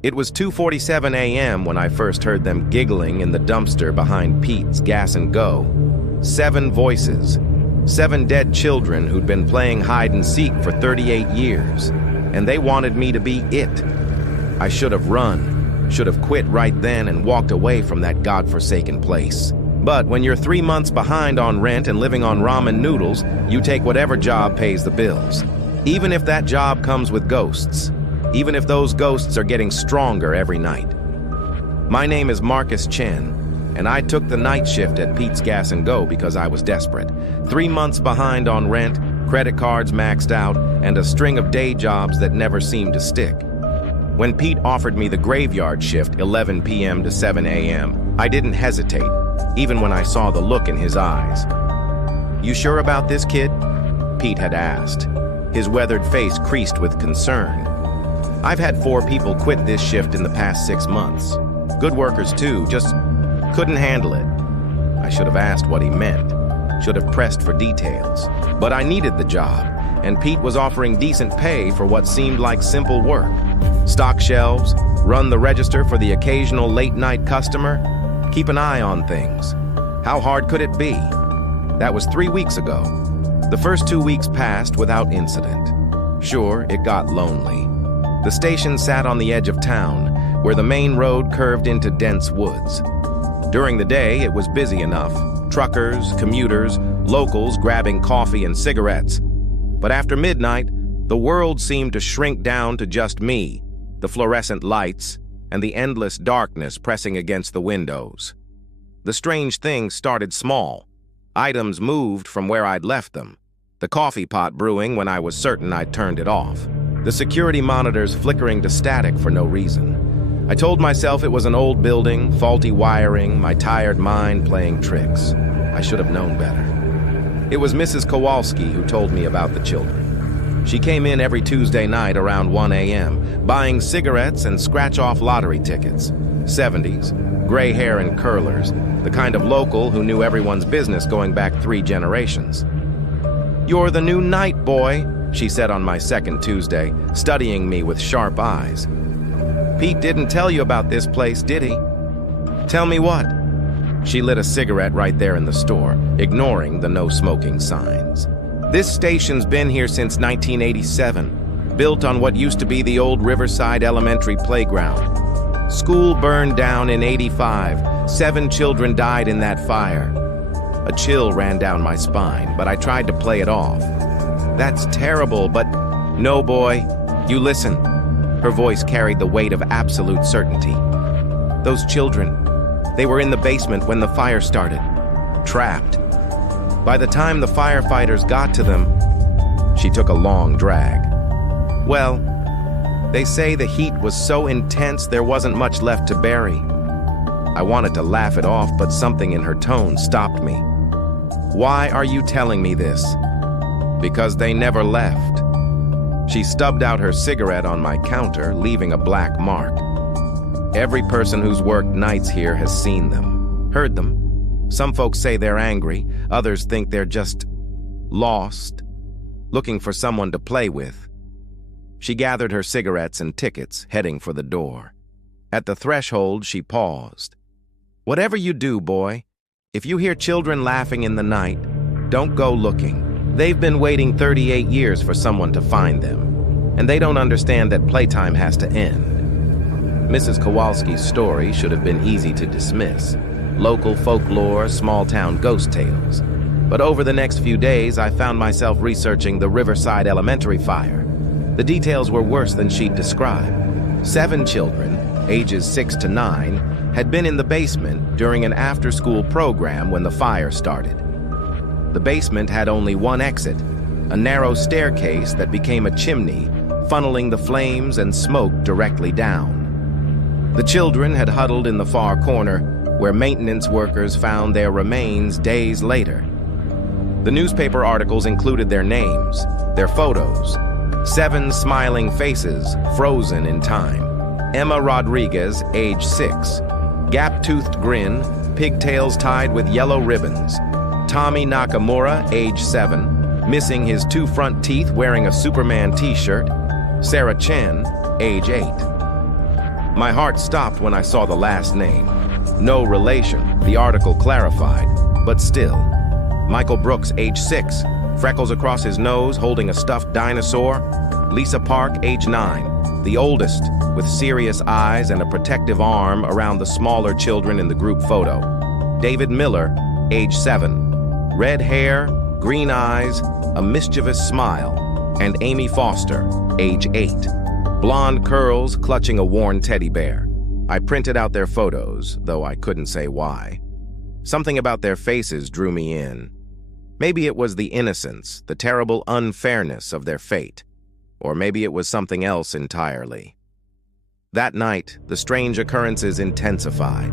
It was 2:47 a.m. when I first heard them giggling in the dumpster behind Pete's Gas and Go. 7 voices, 7 dead children who'd been playing hide and seek for 38 years, and they wanted me to be it. I should have run, should have quit right then and walked away from that godforsaken place. But when you're 3 months behind on rent and living on ramen noodles, you take whatever job pays the bills. Even if that job comes with ghosts. Even if those ghosts are getting stronger every night. My name is Marcus Chen, and I took the night shift at Pete's Gas and Go because I was desperate. 3 months behind on rent, credit cards maxed out, and a string of day jobs that never seemed to stick. When Pete offered me the graveyard shift, 11 p.m. to 7 a.m., I didn't hesitate, even when I saw the look in his eyes. "You sure about this, kid?" Pete had asked, his weathered face creased with concern. "I've had 4 people quit this shift in the past 6 months. Good workers too, just couldn't handle it." I should have asked what he meant, should have pressed for details. But I needed the job, and Pete was offering decent pay for what seemed like simple work. Stock shelves, run the register for the occasional late-night customer, keep an eye on things. How hard could it be? That was 3 weeks ago. The first 2 weeks passed without incident. Sure, it got lonely. The station sat on the edge of town, where the main road curved into dense woods. During the day, it was busy enough. Truckers, commuters, locals grabbing coffee and cigarettes. But after midnight, the world seemed to shrink down to just me, the fluorescent lights, and the endless darkness pressing against the windows. The strange thing started small. Items moved from where I'd left them. The coffee pot brewing when I was certain I'd turned it off. The security monitors flickering to static for no reason. I told myself it was an old building, faulty wiring, my tired mind playing tricks. I should have known better. It was Mrs. Kowalski who told me about the children. She came in every Tuesday night around 1 a.m., buying cigarettes and scratch-off lottery tickets. 70s, gray hair and curlers, the kind of local who knew everyone's business going back 3 generations. "You're the new night boy," she said on my second Tuesday, studying me with sharp eyes. "Pete didn't tell you about this place, did he?" "Tell me what?" She lit a cigarette right there in the store, ignoring the no-smoking signs. "This station's been here since 1987, built on what used to be the old Riverside Elementary playground. School burned down in '85. 7 children died in that fire." A chill ran down my spine, but I tried to play it off. "That's terrible, but..." "No, boy. You listen." Her voice carried the weight of absolute certainty. "Those children, they were in the basement when the fire started. Trapped. By the time the firefighters got to them..." She took a long drag. "Well, they say the heat was so intense there wasn't much left to bury." I wanted to laugh it off, but something in her tone stopped me. "Why are you telling me this?" "Because they never left." She stubbed out her cigarette on my counter, leaving a black mark. "Every person who's worked nights here has seen them, heard them. Some folks say they're angry, others think they're just lost, looking for someone to play with." She gathered her cigarettes and tickets, heading for the door. At the threshold, she paused. "Whatever you do, boy, if you hear children laughing in the night, don't go looking. They've been waiting 38 years for someone to find them, and they don't understand that playtime has to end." Mrs. Kowalski's story should have been easy to dismiss. Local folklore, small-town ghost tales. But over the next few days, I found myself researching the Riverside Elementary fire. The details were worse than she'd described. 7 children, ages 6 to 9, had been in the basement during an after-school program when the fire started. The basement had only one exit, a narrow staircase that became a chimney, funneling the flames and smoke directly down. The children had huddled in the far corner, where maintenance workers found their remains days later. The newspaper articles included their names, their photos, 7 smiling faces frozen in time. Emma Rodriguez, age 6, gap-toothed grin, pigtails tied with yellow ribbons. Tommy Nakamura, age 7, missing his 2 front teeth wearing a Superman t-shirt. Sarah Chen, age 8. My heart stopped when I saw the last name. No relation, the article clarified, but still. Michael Brooks, age 6, freckles across his nose, holding a stuffed dinosaur. Lisa Park, age 9, the oldest, with serious eyes and a protective arm around the smaller children in the group photo. David Miller, age 7, red hair, green eyes, a mischievous smile. And Amy Foster, age 8, blonde curls clutching a worn teddy bear. I printed out their photos, though I couldn't say why. Something about their faces drew me in. Maybe it was the innocence, the terrible unfairness of their fate. Or maybe it was something else entirely. That night, the strange occurrences intensified.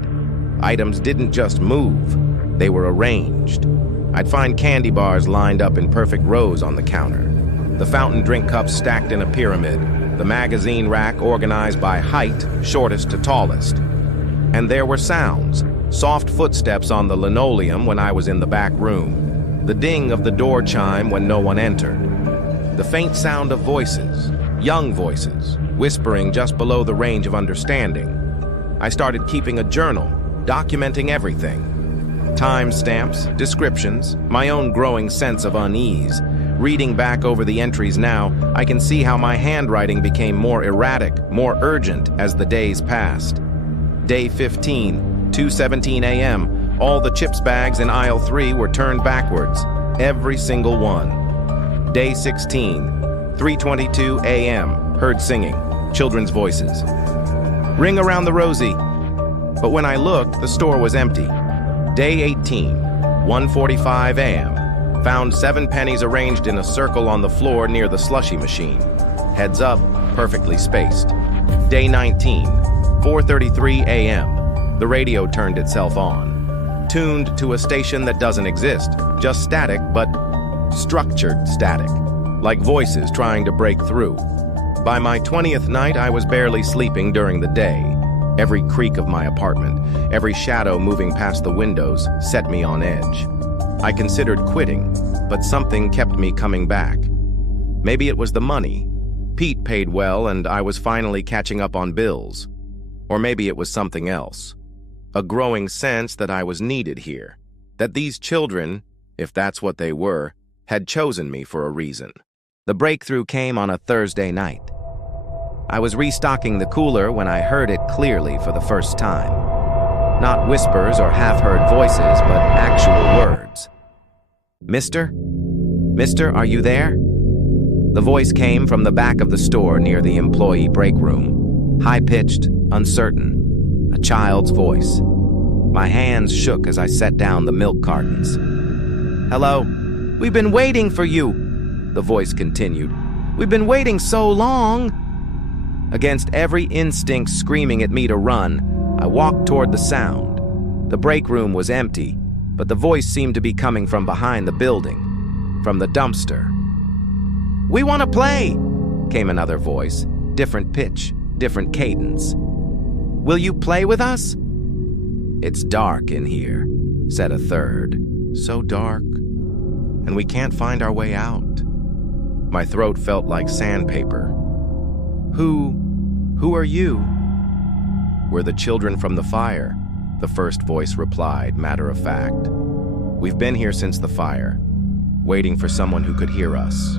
Items didn't just move, they were arranged. I'd find candy bars lined up in perfect rows on the counter, the fountain drink cups stacked in a pyramid, the magazine rack organized by height, shortest to tallest. And there were sounds, soft footsteps on the linoleum when I was in the back room, the ding of the door chime when no one entered, the faint sound of voices, young voices, whispering just below the range of understanding. I started keeping a journal, documenting everything. Timestamps, descriptions, my own growing sense of unease. Reading back over the entries now, I can see how my handwriting became more erratic, more urgent as the days passed. Day 15, 2:17 a.m., all the chips bags in aisle 3 were turned backwards, every single one. Day 16, 3:22 a.m., heard singing, children's voices. Ring around the rosy. But when I looked, the store was empty. Day 18, 1:45 a.m., found 7 pennies arranged in a circle on the floor near the slushy machine. Heads up, perfectly spaced. Day 19, 4:33 a.m., the radio turned itself on. Tuned to a station that doesn't exist, just static, but structured static, like voices trying to break through. By my 20th night, I was barely sleeping during the day. Every creak of my apartment, every shadow moving past the windows set me on edge. I considered quitting, but something kept me coming back. Maybe it was the money. Pete paid well and I was finally catching up on bills. Or maybe it was something else. A growing sense that I was needed here. That these children, if that's what they were, had chosen me for a reason. The breakthrough came on a Thursday night. I was restocking the cooler when I heard it clearly for the first time. Not whispers or half-heard voices, but actual words. Mister? Mister, are you there? The voice came from the back of the store near the employee break room. High-pitched, uncertain. A child's voice. My hands shook as I set down the milk cartons. Hello? We've been waiting for you, the voice continued. We've been waiting so long. Against every instinct screaming at me to run, I walked toward the sound. The break room was empty, but the voice seemed to be coming from behind the building, from the dumpster. We want to play, came another voice, different pitch, different cadence. Will you play with us? It's dark in here, said a third. So dark. And we can't find our way out. My throat felt like sandpaper. Who are you? We're the children from the fire, the first voice replied, matter of fact. We've been here since the fire, waiting for someone who could hear us.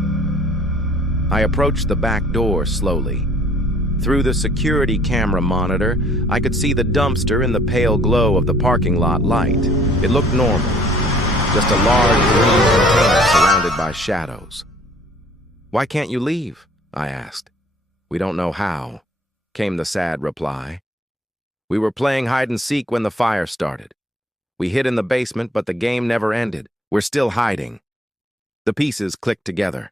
I approached the back door slowly. Through the security camera monitor, I could see the dumpster in the pale glow of the parking lot light. It looked normal, just a large green container surrounded by shadows. Why can't you leave? I asked. We don't know how, came the sad reply. We were playing hide and seek when the fire started. We hid in the basement, but the game never ended. We're still hiding. The pieces clicked together.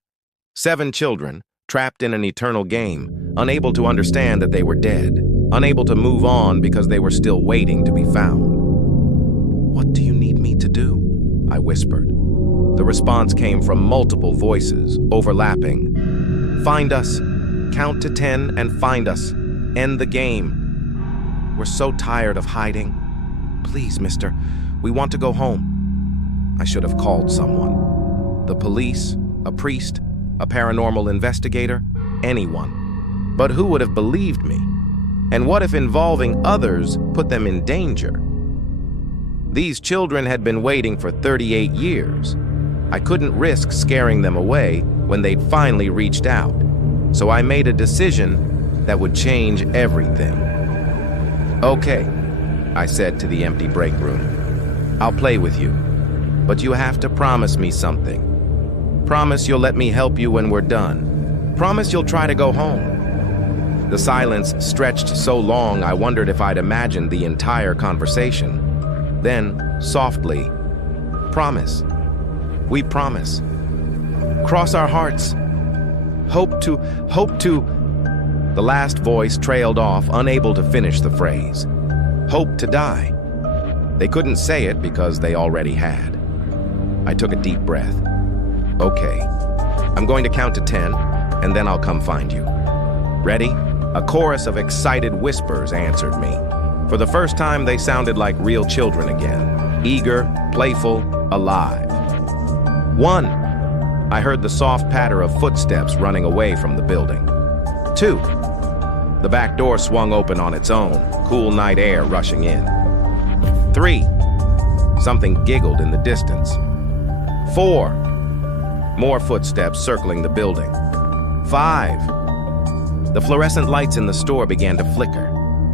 7 children, trapped in an eternal game, unable to understand that they were dead, unable to move on because they were still waiting to be found. What do you need me to do? I whispered. The response came from multiple voices, overlapping. Find us. Count to 10 and find us. End the game. We're so tired of hiding. Please, mister, we want to go home. I should have called someone. The police, a priest, a paranormal investigator, anyone. But who would have believed me? And what if involving others put them in danger? These children had been waiting for 38 years. I couldn't risk scaring them away when they'd finally reached out. So I made a decision that would change everything. "Okay," I said to the empty break room. "I'll play with you, but you have to promise me something. Promise you'll let me help you when we're done. Promise you'll try to go home." The silence stretched so long I wondered if I'd imagined the entire conversation. Then, softly, "Promise. We promise. Cross our hearts. Hope to. The last voice trailed off, unable to finish the phrase. Hope to die. They couldn't say it because they already had. I took a deep breath. "Okay, I'm going to count to 10, and then I'll come find you. Ready?" A chorus of excited whispers answered me. For the first time, they sounded like real children again. Eager, playful, alive. 1. I heard the soft patter of footsteps running away from the building. 2. The back door swung open on its own, cool night air rushing in. 3. Something giggled in the distance. 4. More footsteps circling the building. 5. The fluorescent lights in the store began to flicker.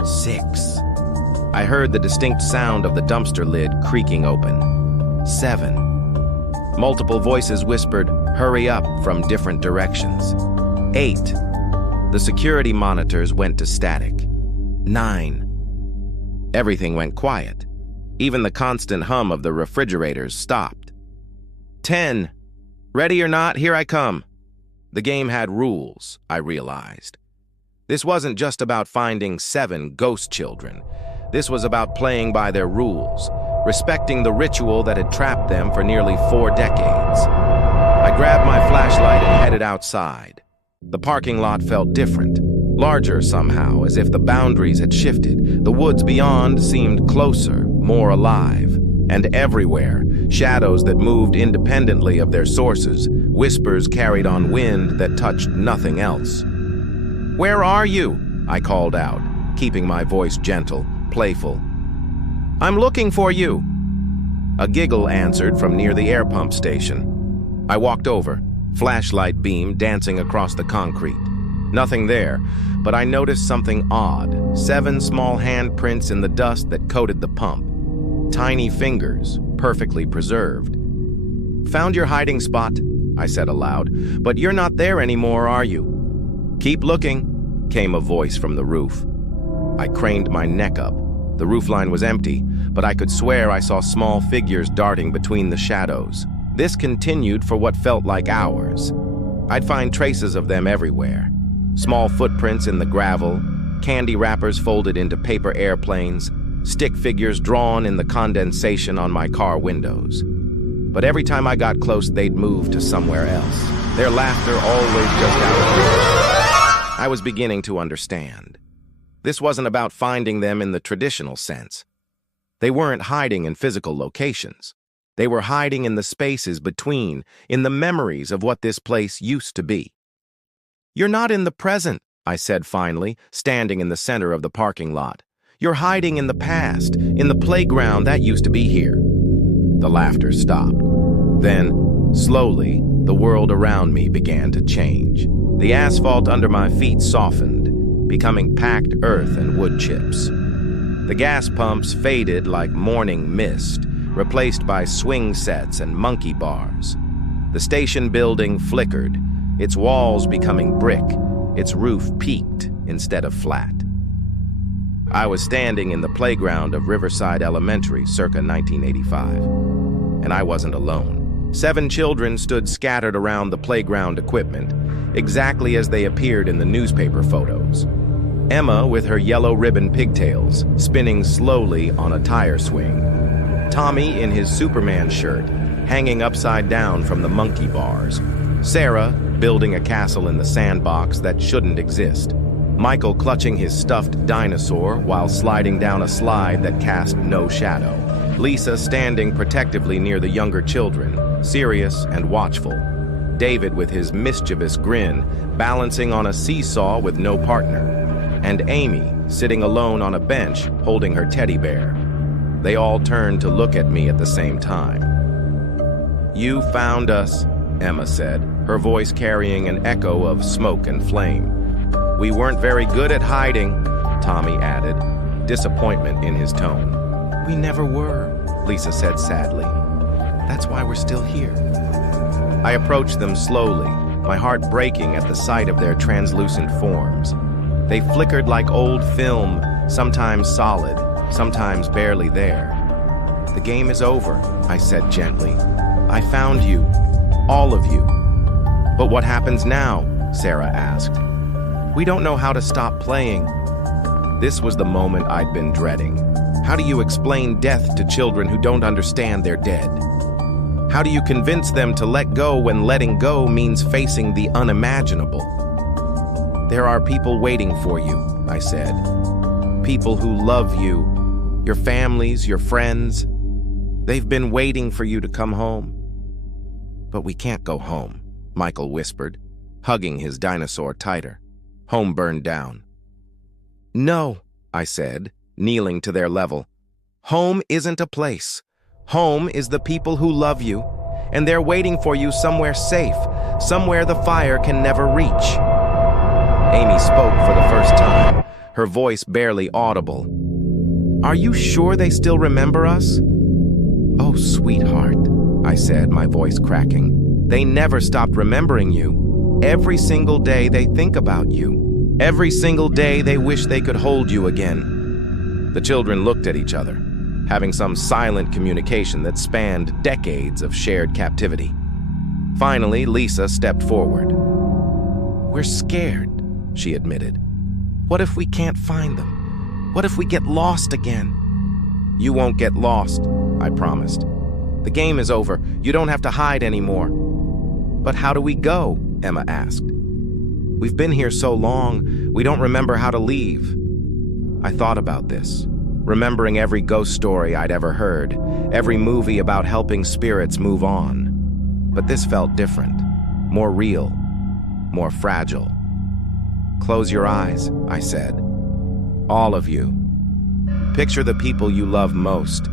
6. I heard the distinct sound of the dumpster lid creaking open. 7. Multiple voices whispered, "Hurry up," from different directions. 8. The security monitors went to static. 9. Everything went quiet. Even the constant hum of the refrigerators stopped. 10. Ready or not, here I come. The game had rules, I realized. This wasn't just about finding 7 ghost children. This was about playing by their rules, respecting the ritual that had trapped them for nearly 4 decades. I grabbed my flashlight and headed outside. The parking lot felt different, larger somehow, as if the boundaries had shifted. The woods beyond seemed closer, more alive. And everywhere, shadows that moved independently of their sources, whispers carried on wind that touched nothing else. "Where are you?" I called out, keeping my voice gentle, playful. "I'm looking for you." A giggle answered from near the air pump station. I walked over, flashlight beam dancing across the concrete. Nothing there, but I noticed something odd. 7 small handprints in the dust that coated the pump. Tiny fingers, perfectly preserved. "Found your hiding spot," I said aloud, "but you're not there anymore, are you?" "Keep looking," came a voice from the roof. I craned my neck up. The roofline was empty, but I could swear I saw small figures darting between the shadows. This continued for what felt like hours. I'd find traces of them everywhere. Small footprints in the gravel, candy wrappers folded into paper airplanes, stick figures drawn in the condensation on my car windows. But every time I got close, they'd move to somewhere else. Their laughter always just out of reach. I was beginning to understand. This wasn't about finding them in the traditional sense. They weren't hiding in physical locations. They were hiding in the spaces between, in the memories of what this place used to be. "You're not in the present," I said finally, standing in the center of the parking lot. "You're hiding in the past, in the playground that used to be here." The laughter stopped. Then, slowly, the world around me began to change. The asphalt under my feet softened, becoming packed earth and wood chips. The gas pumps faded like morning mist, replaced by swing sets and monkey bars. The station building flickered, its walls becoming brick, its roof peaked instead of flat. I was standing in the playground of Riverside Elementary circa 1985, and I wasn't alone. 7 children stood scattered around the playground equipment, exactly as they appeared in the newspaper photos. Emma with her yellow ribbon pigtails, spinning slowly on a tire swing. Tommy in his Superman shirt, hanging upside down from the monkey bars. Sarah building a castle in the sandbox that shouldn't exist. Michael clutching his stuffed dinosaur while sliding down a slide that cast no shadow. Lisa standing protectively near the younger children, serious and watchful. David with his mischievous grin, balancing on a seesaw with no partner. and Amy sitting alone on a bench holding her teddy bear. They all turned to look at me at the same time. "You found us," Emma said, her voice carrying an echo of smoke and flame. "We weren't very good at hiding," Tommy added, disappointment in his tone. "We never were," Lisa said sadly. "That's why we're still here." I approached them slowly, my heart breaking at the sight of their translucent forms. They flickered like old film, sometimes solid, sometimes barely there. "The game is over," I said gently. "I found you, all of you." "But what happens now?" Sarah asked. "We don't know how to stop playing." This was the moment I'd been dreading. How do you explain death to children who don't understand they're dead? How do you convince them to let go when letting go means facing the unimaginable? "There are people waiting for you," I said. "People who love you, your families, your friends. They've been waiting for you to come home." "But we can't go home," Michael whispered, hugging his dinosaur tighter. "Home burned down." "No," I said, kneeling to their level. "Home isn't a place. Home is the people who love you, and they're waiting for you somewhere safe, somewhere the fire can never reach." Amy spoke for the first time, her voice barely audible. "Are you sure they still remember us?" "Oh, sweetheart," I said, my voice cracking. "They never stopped remembering you. Every single day they think about you. Every single day they wish they could hold you again." The children looked at each other, having some silent communication that spanned decades of shared captivity. Finally, Lisa stepped forward. "We're scared," she admitted. "What if we can't find them? What if we get lost again?" "You won't get lost," I promised. "The game is over. You don't have to hide anymore." "But how do we go?" Emma asked. "We've been here so long, we don't remember how to leave." I thought about this, remembering every ghost story I'd ever heard, every movie about helping spirits move on. But this felt different, more real, more fragile. "Close your eyes," I said. "All of you. Picture the people you love most.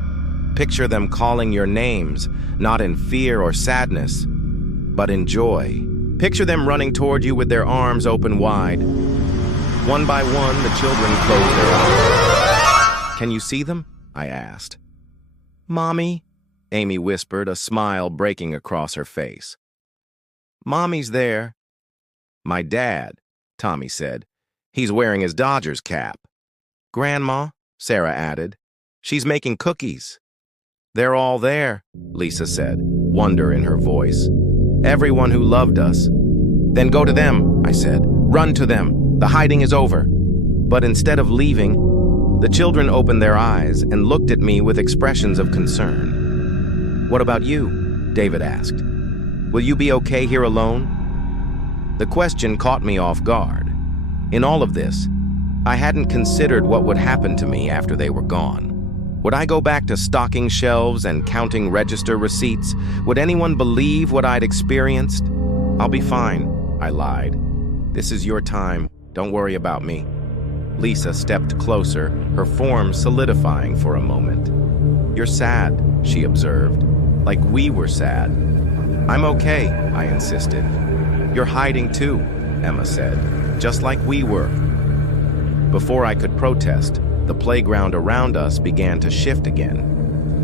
Picture them calling your names, not in fear or sadness, but in joy. Picture them running toward you with their arms open wide." One by one, the children closed their eyes. "Can you see them?" I asked. "Mommy," Amy whispered, a smile breaking across her face. "Mommy's there." "My dad," Tommy said. "He's wearing his Dodgers cap." "Grandma," Sarah added. "She's making cookies." "They're all there," Lisa said, wonder in her voice. "Everyone who loved us." "Then go to them," I said. "Run to them. The hiding is over." But instead of leaving, the children opened their eyes and looked at me with expressions of concern. "What about you?" David asked. "Will you be okay here alone?" The question caught me off guard. In all of this, I hadn't considered what would happen to me after they were gone. Would I go back to stocking shelves and counting register receipts? Would anyone believe what I'd experienced? "I'll be fine," I lied. "This is your time. Don't worry about me." Lisa stepped closer, her form solidifying for a moment. "You're sad," she observed, "like we were sad." "I'm okay," I insisted. "You're hiding too," Emma said, "just like we were." Before I could protest, the playground around us began to shift again.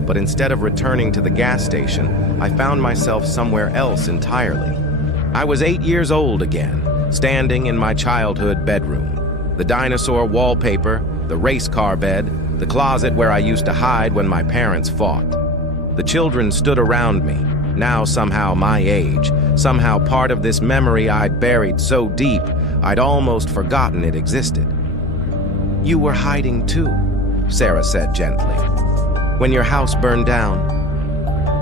But instead of returning to the gas station, I found myself somewhere else entirely. I was 8 years old again, standing in my childhood bedroom. The dinosaur wallpaper, the race car bed, the closet where I used to hide when my parents fought. The children stood around me, now somehow my age, somehow part of this memory I'd buried so deep I'd almost forgotten it existed. "You were hiding too," Sarah said gently, "when your house burned down."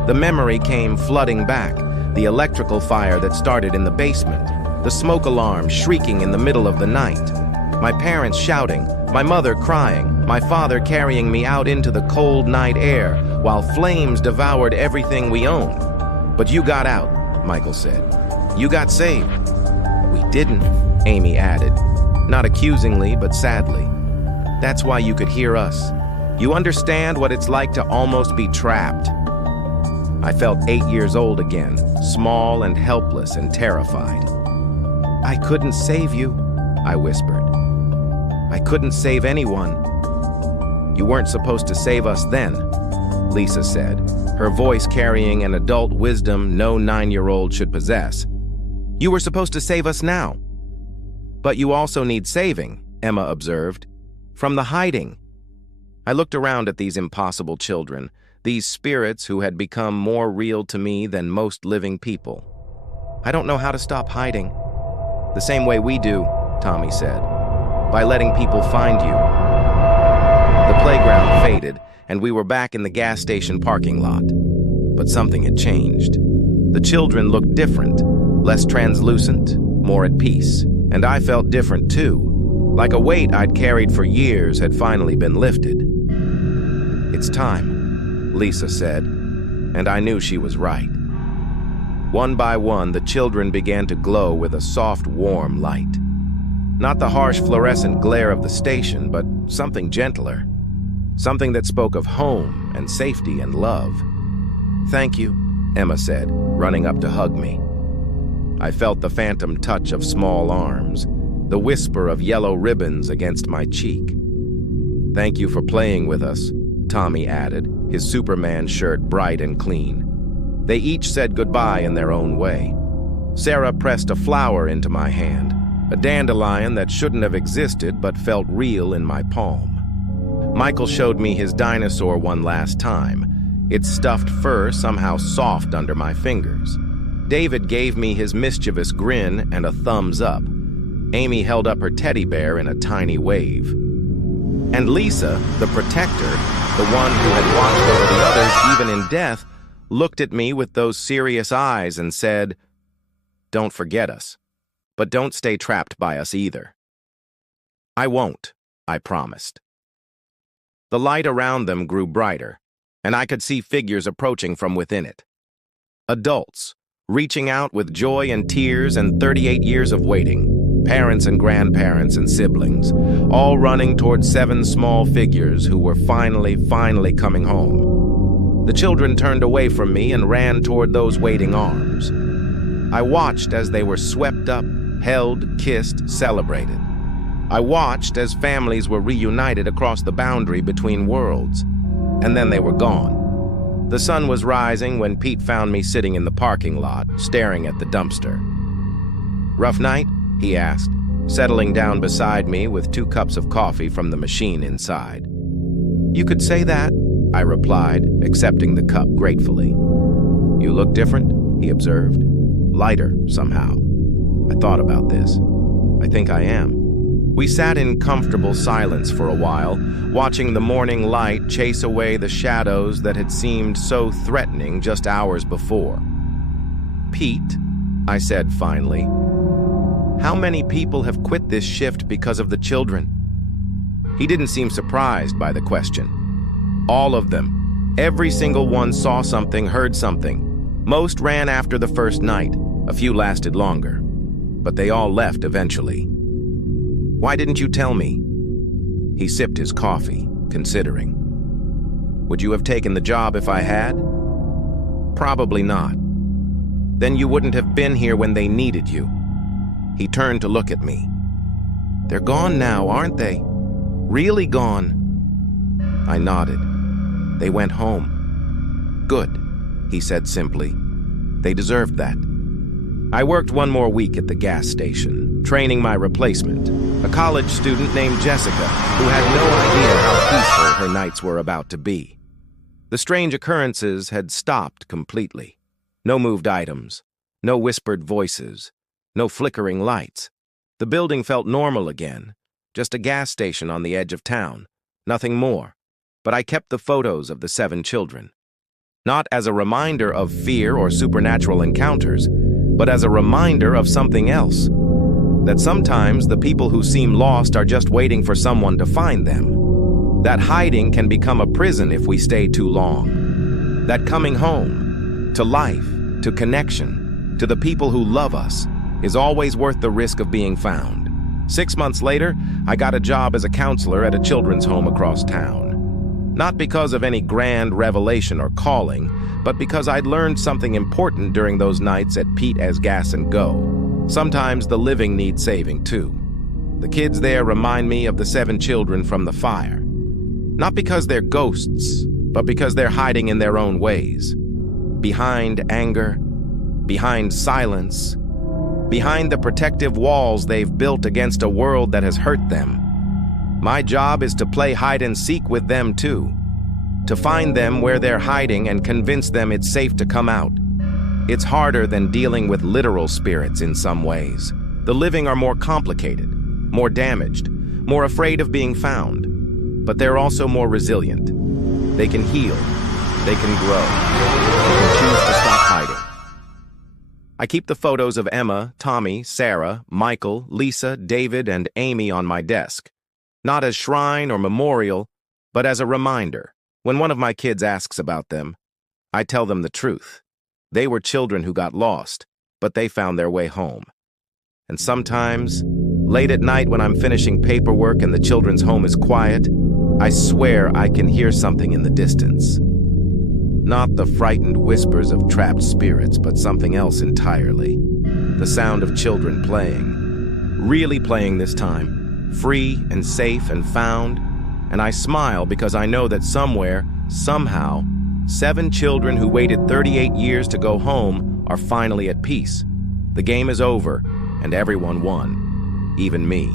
The memory came flooding back, the electrical fire that started in the basement, the smoke alarm shrieking in the middle of the night, my parents shouting, my mother crying, my father carrying me out into the cold night air while flames devoured everything we owned. "But you got out," Michael said. "You got saved." "We didn't," Amy added. not accusingly, but sadly. That's why you could hear us. You understand what it's like to almost be trapped. I felt 8 years old again, small and helpless and terrified. I couldn't save you, I whispered. I couldn't save anyone. You weren't supposed to save us then, Lisa said, her voice carrying an adult wisdom no 9-year-old should possess. You were supposed to save us now. But you also need saving, Emma observed. From the hiding. I looked around at these impossible children, these spirits who had become more real to me than most living people. I don't know how to stop hiding. The same way we do, Tommy said, by letting people find you. The playground faded, and we were back in the gas station parking lot. But something had changed. The children looked different, less translucent, more at peace. And I felt different too, like a weight I'd carried for years had finally been lifted. It's time, Lisa said, and I knew she was right. One by one, the children began to glow with a soft, warm light. Not the harsh fluorescent glare of the station, but something gentler. Something that spoke of home and safety and love. Thank you, Emma said, running up to hug me. I felt the phantom touch of small arms, the whisper of yellow ribbons against my cheek. Thank you for playing with us, Tommy added, his Superman shirt bright and clean. They each said goodbye in their own way. Sarah pressed a flower into my hand, a dandelion that shouldn't have existed but felt real in my palm. Michael showed me his dinosaur one last time, its stuffed fur somehow soft under my fingers. David gave me his mischievous grin and a thumbs up. Amy held up her teddy bear in a tiny wave. And Lisa, the protector, the one who had watched over the others even in death, looked at me with those serious eyes and said, "Don't forget us, but don't stay trapped by us either." I won't, I promised. The light around them grew brighter, and I could see figures approaching from within it. Adults, reaching out with joy and tears and 38 years of waiting. Parents and grandparents and siblings, all running toward 7 small figures who were finally coming home. The children turned away from me and ran toward those waiting arms. I watched as they were swept up, held, kissed, celebrated. I watched as families were reunited across the boundary between worlds, and then they were gone. The sun was rising when Pete found me sitting in the parking lot, staring at the dumpster. "Rough night?" he asked, settling down beside me with 2 cups of coffee from the machine inside. "You could say that," I replied, accepting the cup gratefully. "You look different," he observed. "Lighter, somehow." I thought about this. I think I am. We sat in comfortable silence for a while, watching the morning light chase away the shadows that had seemed so threatening just hours before. "Pete," I said finally, "how many people have quit this shift because of the children?" He didn't seem surprised by the question. All of them. Every single one saw something, heard something. Most ran after the first night. A few lasted longer. But they all left eventually. "Why didn't you tell me?" He sipped his coffee, considering. "Would you have taken the job if I had?" "Probably not." "Then you wouldn't have been here when they needed you." He turned to look at me. "They're gone now, aren't they? Really gone?" I nodded. "They went home." "Good," he said simply. "They deserved that." I worked 1 more week at the gas station, training my replacement, a college student named Jessica, who had no idea how peaceful her nights were about to be. The strange occurrences had stopped completely. No moved items, no whispered voices, no flickering lights. The building felt normal again, just a gas station on the edge of town, nothing more. But I kept the photos of the 7 children. Not as a reminder of fear or supernatural encounters, but as a reminder of something else. That sometimes the people who seem lost are just waiting for someone to find them. That hiding can become a prison if we stay too long. That coming home, to life, to connection, to the people who love us, is always worth the risk of being found. 6 months later, I got a job as a counselor at a children's home across town. Not because of any grand revelation or calling, but because I'd learned something important during those nights at Pete as Gas and Go. Sometimes the living need saving too. The kids there remind me of the 7 children from the fire. Not because they're ghosts, but because they're hiding in their own ways. Behind anger, behind silence, behind the protective walls they've built against a world that has hurt them. My job is to play hide and seek with them too, to find them where they're hiding and convince them it's safe to come out. It's harder than dealing with literal spirits in some ways. The living are more complicated, more damaged, more afraid of being found, but they're also more resilient. They can heal, they can grow, they can choose to stop hiding. I keep the photos of Emma, Tommy, Sarah, Michael, Lisa, David, and Amy on my desk. Not as shrine or memorial, but as a reminder. When one of my kids asks about them, I tell them the truth. They were children who got lost, but they found their way home. And sometimes, late at night when I'm finishing paperwork and the children's home is quiet, I swear I can hear something in the distance. Not the frightened whispers of trapped spirits, but something else entirely. The sound of children playing. Really playing this time. Free and safe and found, and I smile because I know that somewhere, somehow, 7 children who waited 38 years to go home are finally at peace. The game is over, and everyone won, even me.